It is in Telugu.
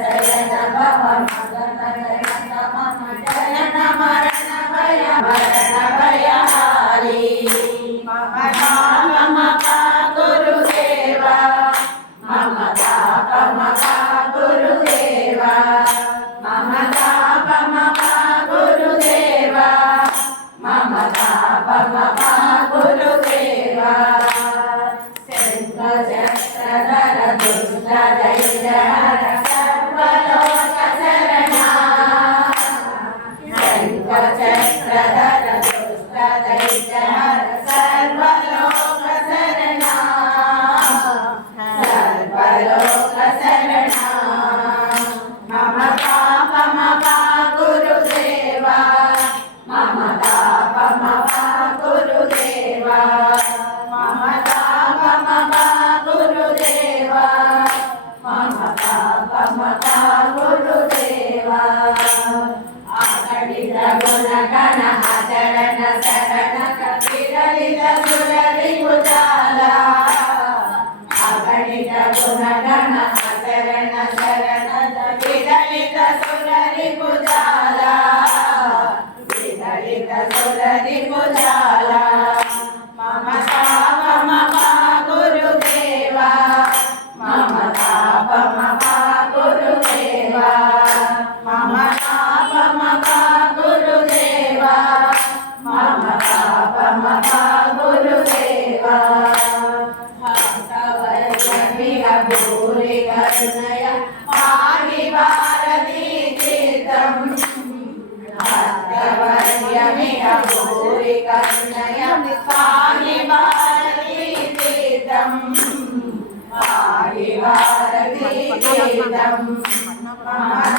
శయన భవ మగన జగత మమ జయన మరణ భయ మరణ భయహారి మమ నామ గురుదేవ మమ తాప మమ గురుదేవ మమ తాప మమ గురుదేవ మమ తాప మమ గురుదేవ శంఖ చక్రధర దుష్ట దైత్య హర సర్వలోక శరణ శంఖ చక్రధర దుష్ట దైత్య హర సర్వలోక శరణ సర్వలోక శరణ మమ తాప మమ గురుదేవ మమ తాప మమ గురుదేవ మమ తాప మమ గురుదేవ మమ తాప మమ గురుదేవ ఆగడిత గుణగణ ఆచరణ శరణ కపిరలిత సురరి భుజాల ఆగడిత గుణగణ ఆచరణ శరణ కపిరలిత సురరి భుజాల విరలిత సురరి భుజాల మమ తాప మమ గురుదేవ మమ తాప మమ గురుదేవ మమ తాప మమ గురుదేవ మమ తాప మమ గురుదేవ భాగవతమిహ భూరి కరుణయ పాహి భారతీ తీర్థం భాగవతమిహ భూరి కరుణయ పాహి భారతీ తీర్థం పాహి భారతీ తీర్థం మమ